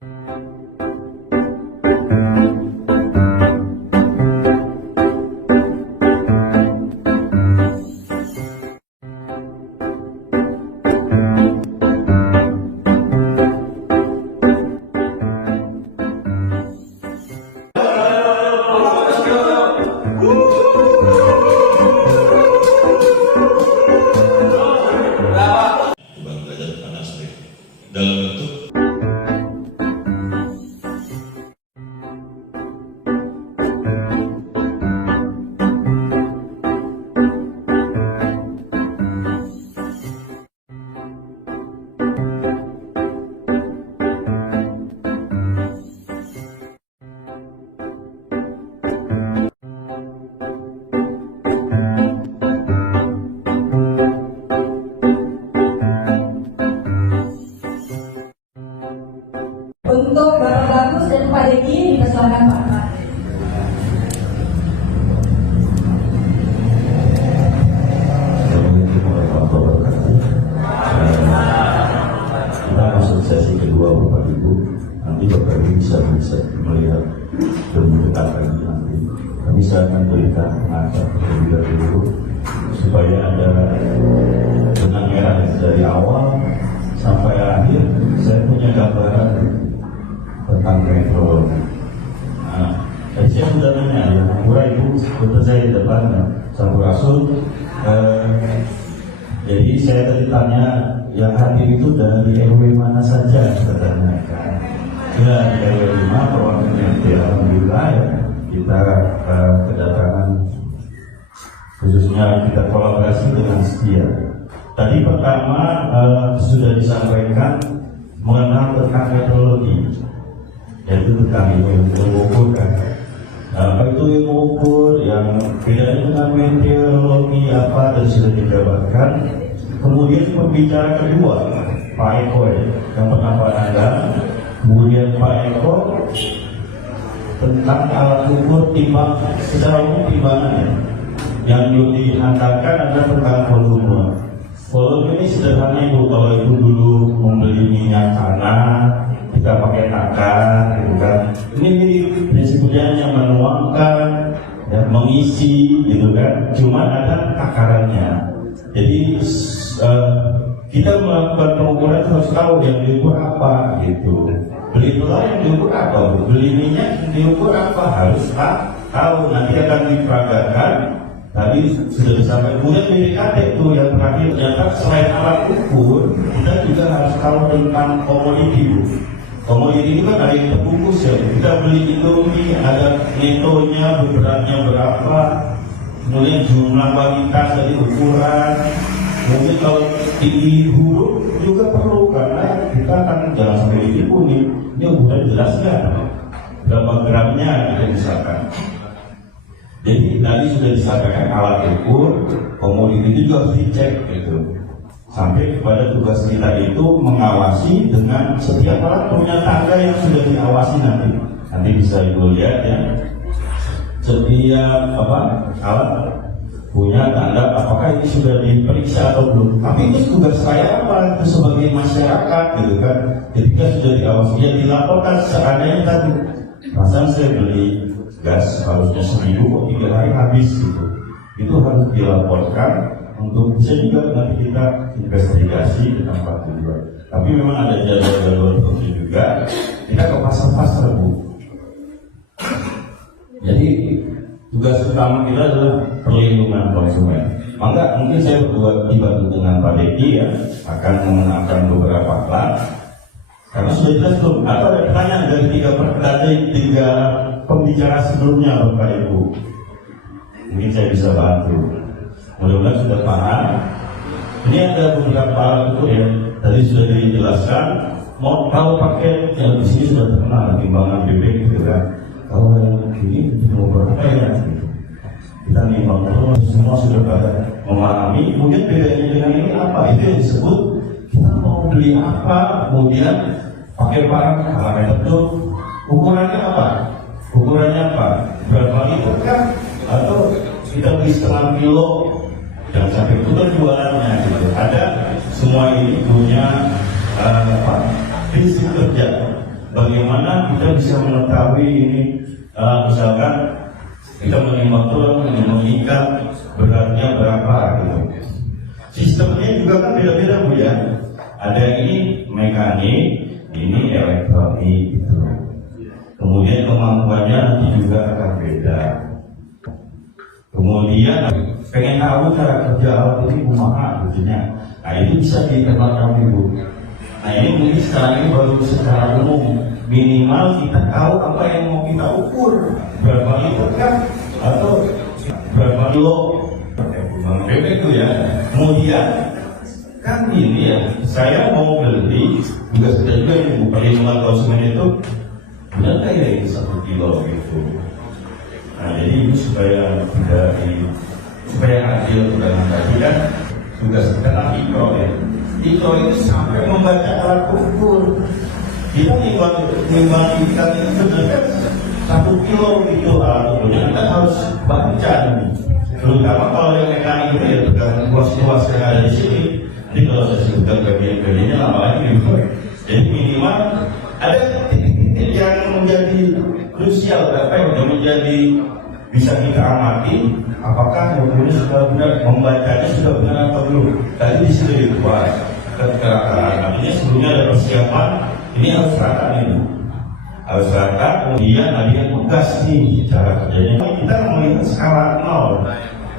dalam bentuk untuk Bapak Bagus dan Pak Deki dipersilakan Pak. Assalamualaikum warahmatullahi wabarakatuh. Kita masuk sesi kedua Bapak Ibu. Nanti Bapak Ibu bisa melihat dan mendekatkan nanti. Kami saya akan berikan pengantar terlebih dahulu supaya ada benang merah dari awal sampai akhir. Saya punya gambaran tentang meteorologi. Saya sudah nanya, yang murah Ibu betul saya di depan Sampurasun. Jadi saya tadi tanya yang hadir itu dari RW mana saja katanya kan? Ya di RW 5 perwakilan RT. Alhamdulillah ya, kita kedatangan khususnya kita kolaborasi dengan Setia. Tadi pertama sudah disampaikan mengenal tentang meteorologi, yaitu tentang ilmu ukur kan. Apa itu ilmu ukur yang bedanya dengan meteorologi apa dan sudah dijabarkan. Kemudian pembicara kedua Pak Eko yang pernah Pak Anda, kemudian Pak Eko tentang alat ukur timbang secara umum timbangan yang belum dihantarkan adalah tentang volume. Volume ini sederhana Ibu, kalau Ibu dulu membeli minyak tanah kita pakai takar, gitu kan. Ini prinsipnya hanya menuangkan, ya, mengisi, gitu kan. Cuma ada takarannya. Jadi kita melakukan pengukuran harus tahu yang diukur apa, gitu. Beli telur yang diukur apa, beli minyak yang diukur apa, harus tahu. Nanti akan diperagakan. Tadi sudah disampaikan, kemudian BPKT itu yang terakhir, ternyata selain alat ukur, kita juga harus tahu tentang komoditi. Komoditi itu kan ada yang terbungkus ya, kita beli Indomie, ada netonya, beratnya berapa, kemudian jumlah kualitas dari ukuran, mungkin kalau tinggi huruf juga perlu, karena kita akan jangan sampai ditipu nih, ini ukuran jelas nggak, berapa gramnya gitu misalkan. Jadi tadi sudah disampaikan alat ukur, komoditi itu juga harus dicek gitu. Sampai kepada tugas kita itu mengawasi dengan setiap alat punya tangga yang sudah diawasi nanti. Nanti bisa Ibu lihat ya. Setiap alat punya tanda apakah ini sudah diperiksa atau belum. Tapi itu tugas saya apa? Itu sebagai masyarakat gitu kan. Ketika sudah diawasi, ya dilaporkan seandainya tadi. Pasang saya beli gas harusnya 1000 kok 3 hari habis gitu. Itu harus dilaporkan untuk bisa juga nanti kita investigasi di tempat juga. Tapi memang ada jadwal-jadwal tertentu juga. Kita ke pasar-pasar Bu. Jadi tugas utama kita adalah perlindungan konsumen. Maka mungkin saya berdua dibantu dengan Pak Deki ya akan mengenalkan beberapa plat. Karena sudah jelas belum? Atau ada pertanyaan dari tiga pembicara sebelumnya Bapak Ibu? Mungkin saya bisa bantu. Mudah-mudahan sudah paham. Ini ada beberapa alat ukur ya. Tadi sudah dijelaskan. Mau tahu pakai yang di sini sudah terkenal timbangan bebek gitu kan. Kalau yang ini mau berapa ya? Kita nimbang semua sudah pada memahami. Kemudian bedanya dengan ini apa? Itu yang disebut kita mau beli apa, kemudian pakai barang parameter itu ukurannya apa? Ukurannya apa? Berapa liter kan? Atau kita beli setengah kilo? Jangan sampai itu kan jualannya gitu. Ada semua ini punya prinsip kerja. bagaimana kita bisa mengetahui ini, misalkan kita menimbang tulang, mengikat beratnya berapa gitu. Sistemnya juga kan beda-beda Bu ya. Ada yang ini mekanik, ini elektronik gitu. Kemudian kemampuannya nanti juga akan beda. Kemudian pengen tahu cara kerja alat ini kumaha gitu-nya. Nah itu bisa diterapkan dulu. Nah ini mungkin sekarang ini baru secara umum, minimal kita tahu apa yang mau kita ukur, berapa liter kan atau berapa kilo itu ya. Kemudian kan ini ya, saya mau beli juga sudah juga ini perlindungan konsumen itu benar kayak ini 1 kilo gitu. Nah jadi ini supaya tidak supaya adil dengan tadi kan tugas kita kan ikro ya. Ikro itu sampai membaca alat ukur. Kita nimbang ikan itu sebenarnya 1 kilo gitu alat ukurnya kita harus baca ini. Terutama kalau yang mekanik itu ya tergantung luas-luas yang ada di sini. Jadi kalau saya sebutkan bagian-bagiannya lama lagi gitu. Jadi minimal ada titik-titik yang menjadi krusial, apa yang menjadi bisa kita amati. Apakah mobilnya sudah benar, membacanya sudah benar atau belum? Tadi di situ dibuat keterangan. Artinya sebelumnya ada persiapan. Ini harus rata nih, harus rata. Kemudian ada yang tugas nih cara kerjanya. Kita melihat skala 0.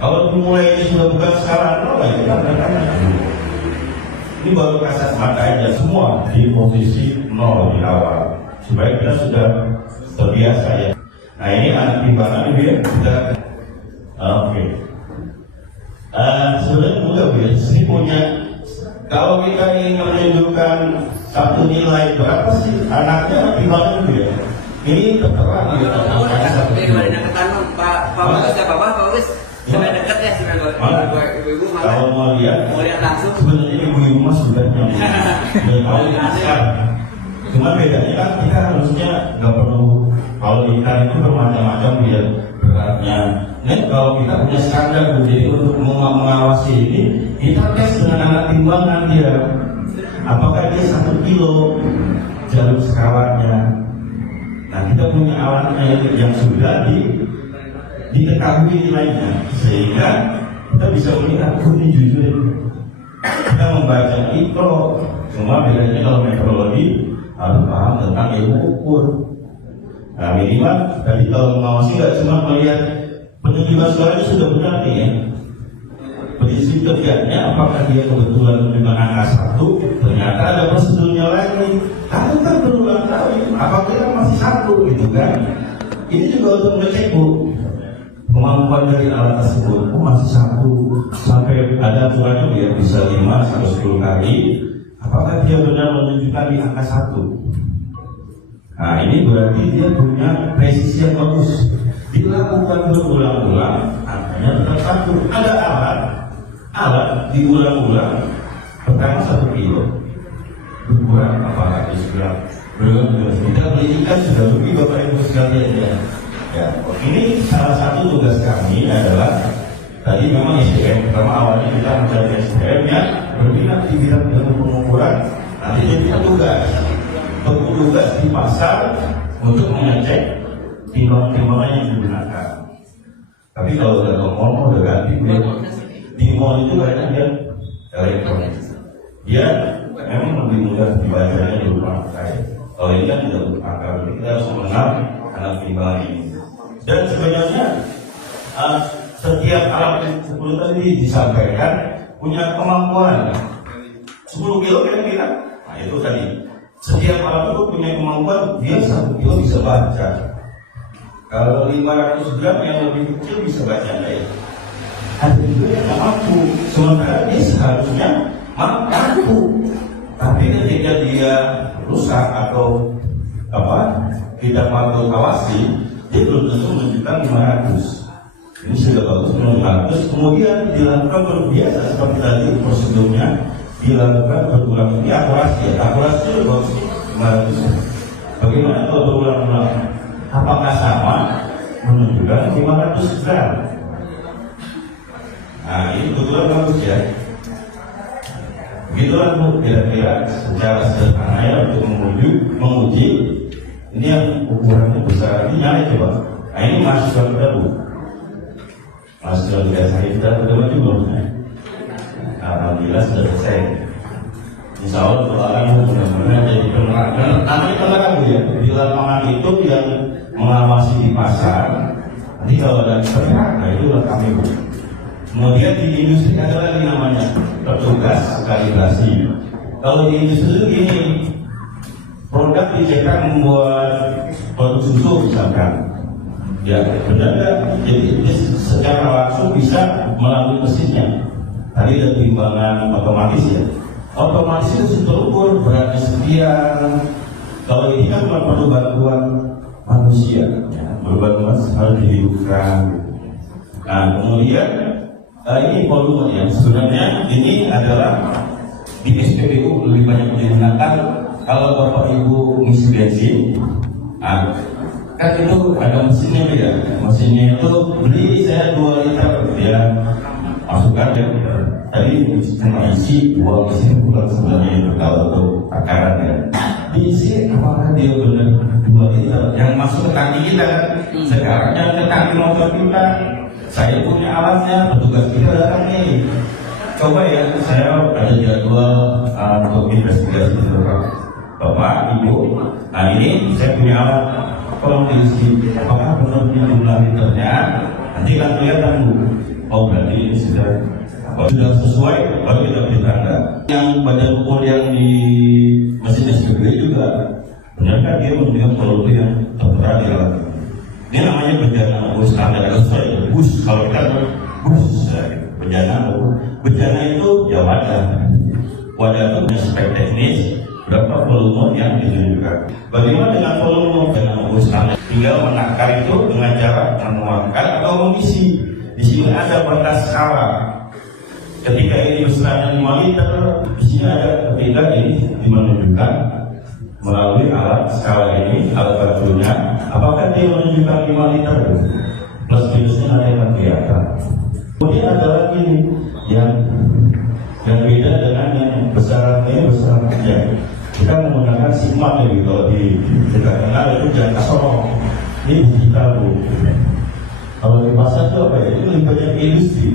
Kalau dimulai ini sudah bukan skala 0, ya kita bertanya dulu. Ini baru kasat mata aja semua di posisi 0 di awal, supaya kita sudah terbiasa ya. Nah ini anak timbangan ini ya sudah. Oke. Sebenarnya juga Bu ya, sini punya. Kalau kita ingin menunjukkan satu nilai berapa sih anaknya timbangan Bu ya? Ini tertera di angkanya 1 kilo. Pak Bagus ya Pak Bagus. Sampai dekat ya sama ibu-ibu malah. Kalau mau lihat langsung. Sebenarnya ibu-ibu mas sudah tahu sekarang. Cuma bedanya kan kita harusnya nggak perlu, kalau ikan itu bermacam-macam ya beratnya. Nah kalau kita punya standar jadi untuk mengawasi ini, kita tes dengan alat timbangan dia. Apakah dia 1 kilo jalur skalanya? Nah kita punya alatnya yang sudah diketahui nilainya, sehingga kita bisa melihat ini jujur kita membaca ikro. Cuma bedanya kalau metrologi harus paham tentang ilmu ukur. Nah minimal tadi kalau mengawasi nggak cuma melihat penerima suaranya sudah benar nih ya, prinsip kerjanya apakah dia kebetulan dengan angka 1, ternyata ada prosedurnya lagi, aku kan berulang kali apakah dia masih 1 gitu kan. Ini juga untuk mengecek Bu kemampuan dari alat tersebut. Masih 1 sampai ada aturannya ya, bisa 5 sampai 10 kali. Apakah dia benar menunjukkan di angka 1? Nah ini berarti dia punya presisi yang bagus. Dilakukan berulang-ulang, angkanya tetap 1. Ada alat diulang-ulang. Pertama 1 kilo, berkurang apakah diulang? Kita beli ikan sudah lebih Bapak Ibu sekalian ya. Ya, ini salah satu tugas kami adalah tadi memang SDM. Pertama awalnya kita mencari SDM yang berminat di bidang ilmu pengukuran. Nanti jadi petugas di pasar untuk mengecek timbangan yang digunakan. Tapi kalau udah ke mall udah ganti. Di mall itu banyak dia elektronik. Dia memang lebih mudah dibacanya di rumah saya. Kalau ini kan tidak berakal, jadi kita harus mengenal alat timbangan ini. Dan sebenarnya setiap alat yang sebelum tadi disampaikan punya kemampuan 10 kilo kira-kira. Nah itu tadi setiap alat itu punya kemampuan dia 1 kilo bisa baca. Kalau 500 gram yang lebih kecil bisa baca ya. Ada juga yang mampu, sementara dia seharusnya mampu. Tapi ketika dia rusak atau tidak mampu awasi, dia belum tentu menunjukkan 500. Ini sudah bagus 500. Kemudian dilakukan berbiasa seperti tadi prosedurnya dilakukan berulang. Ini akurasi ya, akurasi itu bagus 500. Bagaimana kalau berulang-ulang? Apakah sama menunjukkan 500 gram? Nah ini kebetulan bagus ya. Begitulah Bu kira-kira secara sederhana ya untuk menguji Ini yang ukurannya besar, ini nyala coba. Nah ini mahasiswa kita bu, mahasiswa kita berdua juga. Alhamdulillah sudah selesai. Insya Allah doakan benar-benar jadi penerang. Namanya penerang bu ya. Di lapangan itu yang mengawasi di pasar. Nanti kalau ada penerang, nah itulah kami bu. Kemudian di industri ada lagi namanya petugas kalibrasi. Kalau di industri itu gini, produk dicetak membuat produk susu misalkan, ya benar nggak? Jadi secara langsung bisa melalui mesinnya. Tadi ada timbangan otomatis ya. Otomatis itu terukur beratnya sekian. Kalau ini kan perlu bantuan manusia, ya. Bantuan harus dihidupkan. Nah kemudian ini volume ya. Sebenarnya ini adalah di SPBU lebih banyak digunakan kalau bapak ibu ngisi bensin. Nah, kan itu ada mesinnya ya. Mesinnya itu beli saya 2 liter ya. Masukkan ya. Tadi isi uang isi bukan sebenarnya itu kalau untuk takaran ya. Diisi apakah dia benar 2 liter yang masuk ke tangki kita kan? Sekarang yang ke tangki motor kita. Saya punya alatnya, petugas kita datang nih. Coba ya, saya ada jadwal untuk investigasi bapak, ibu. Nah ini saya punya alat. Tolong diisi apakah benar jumlah liternya? Nanti kan kelihatan bu. Oh berarti ini sudah sesuai, baru kita beri tanda. Yang badan ukur yang di mesin SPB juga, benar kan dia menunjukkan volume yang tertera di alat. Ini namanya bejana bus standar sesuai bus. Kalau kita bus bejana itu ya wadah itu punya spek teknis berapa volume yang ditunjukkan. Bagaimana dengan volume bejana bus standar? Tinggal menakar itu dengan cara menuangkan atau mengisi. Di sini ada batas skala. Ketika ini besarnya 5 liter, di sini ada ketika ini menunjukkan melalui alat skala ini, alat bantunya, apakah dia menunjukkan 5 liter plus minusnya ada yang kelihatan. Kemudian ada lagi nih yang beda dengan yang besar ini besar kerja. Kita menggunakan sigma nih kalau di dekat tengah itu jangan kasorong. Ini digital bu. Kalau di pasar itu apa ya? Itu lebih banyak industri.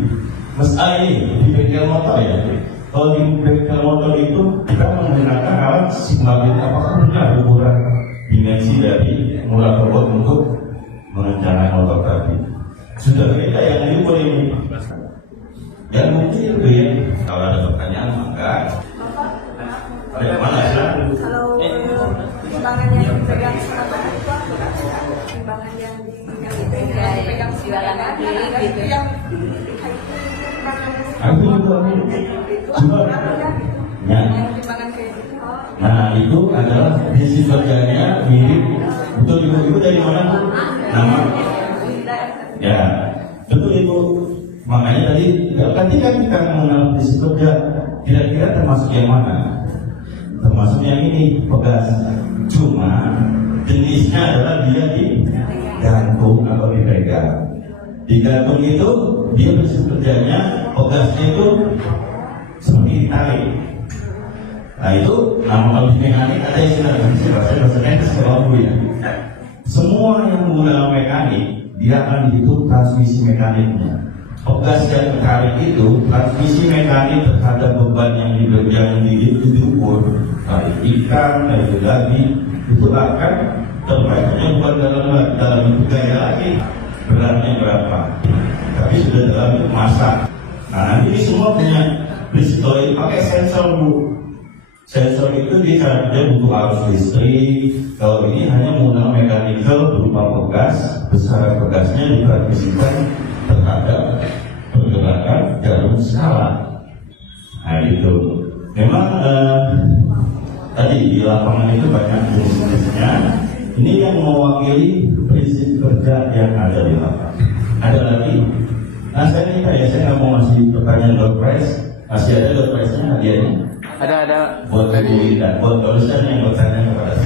Ini di bengkel motor ya. Kalau di bengkel motor itu kita menggunakan alat sigma ini apakah benar ukuran dimensi dari mula robot untuk merencanakan motor tadi. Sudah beda yang diukur ini. Yang mungkin itu ya. Kalau ada pertanyaan maka mana ya? Kalau timbangan yang dipegang sama itu apa? Timbangan yang dipegang silakan itu yang nah itu adalah besi kerjanya mirip betul ibu dari mana bu? Nama? Ya betul ibu. Makanya tadi kan kita mengenal besi kerja kira-kira termasuk yang mana? Termasuk yang ini pegas. Cuma jenisnya adalah dia digantung atau dipegang. Digantung itu dia besi kerjanya pegasnya itu seperti ditarik. Nah itu nama kalau di mekanik ada istilah bahasa teknis kalau ya. Semua yang menggunakan mekanik dia akan dihitung transmisi mekaniknya. Pegas yang ditarik itu transmisi mekanik terhadap beban yang diukur dari ikan, dari daging itu akan terbaiknya bukan dalam bentuk gaya lagi beratnya berapa, tapi sudah dalam bentuk massa. Nah nanti ini semua punya prinsip pakai sensor bu. Sensor itu dia butuh arus listrik. Kalau ini hanya menggunakan mekanikal berupa pegas, besar pegasnya ditransmisikan terhadap pergerakan jarum skala. Nah itu memang tadi di lapangan itu banyak jenis-jenisnya. Ini yang mewakili prinsip kerja yang ada di lapangan. Ada lagi. Nah saya minta ya, saya nggak mau ngasih pertanyaan door prize. Masih ada door prize-nya hadiahnya. Ada. Buat ibu dan buat tulisan yang bertanya kepada saya.